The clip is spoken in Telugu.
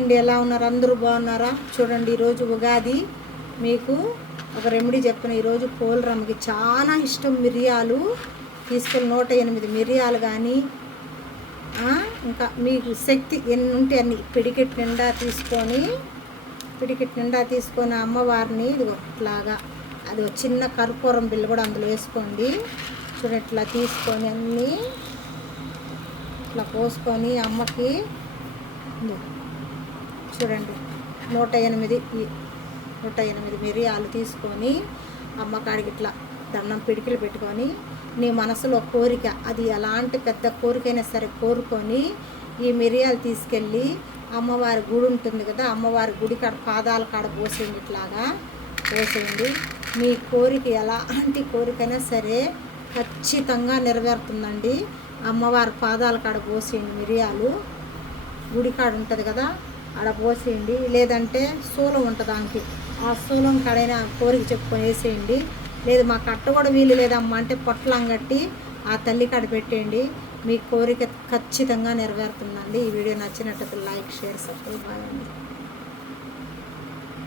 అండి, ఎలా ఉన్నారు? అందరూ బాగున్నారా? చూడండి, ఈరోజు ఉగాది. మీకు ఒక రెమెడీ చెప్పిన. ఈరోజు పోలరమ్మకి చాలా ఇష్టం మిరియాలు తీసుకొని 108 మిరియాలు కానీ ఇంకా మీకు శక్తి ఎన్ని ఉంటే అన్ని పిడికెట్ నిండా తీసుకొని అమ్మవారిని ఇదిగో ఇట్లాగా అది ఒక చిన్న కర్పూరం బిళ్ళ కూడా అందులో వేసుకోండి. చూడండి, ఇట్లా తీసుకొని అన్నీ ఇట్లా పోసుకొని అమ్మకి చూడండి 108 మిరియాలు తీసుకొని అమ్మకాడికి ఇట్లా దండం పిడికిలు పెట్టుకొని నీ మనసులో కోరిక, అది ఎలాంటి పెద్ద కోరికైనా సరే కోరుకొని ఈ మిరియాలు తీసుకెళ్ళి అమ్మవారి గుడి ఉంటుంది కదా, అమ్మవారి గుడి కాడ పాదాల కాడ పోసేయండి. ఇట్లాగా పోసేయండి. మీ కోరిక ఎలాంటి కోరికైనా సరే ఖచ్చితంగా నెరవేరుతుందండి. అమ్మవారి పాదాల కాడ పోసేయండి. మిరియాలు గుడి కాడ ఉంటుంది కదా, ఆడ పోసేయండి. లేదంటే శూలం ఉంటుంది దానికి, ఆ శూలం కాడైనా కోరిక చెప్పుకొని వేసేయండి. లేదు మాకు కట్ట కూడా వీలు లేదమ్మా అంటే పొట్లం కట్టి ఆ తల్లి కాడ పెట్టేయండి. మీ కోరిక ఖచ్చితంగా నెరవేరుతుందండి. ఈ వీడియో నచ్చినట్లయితే లైక్, షేర్, సబ్స్క్రైబ్ అవ్వండి.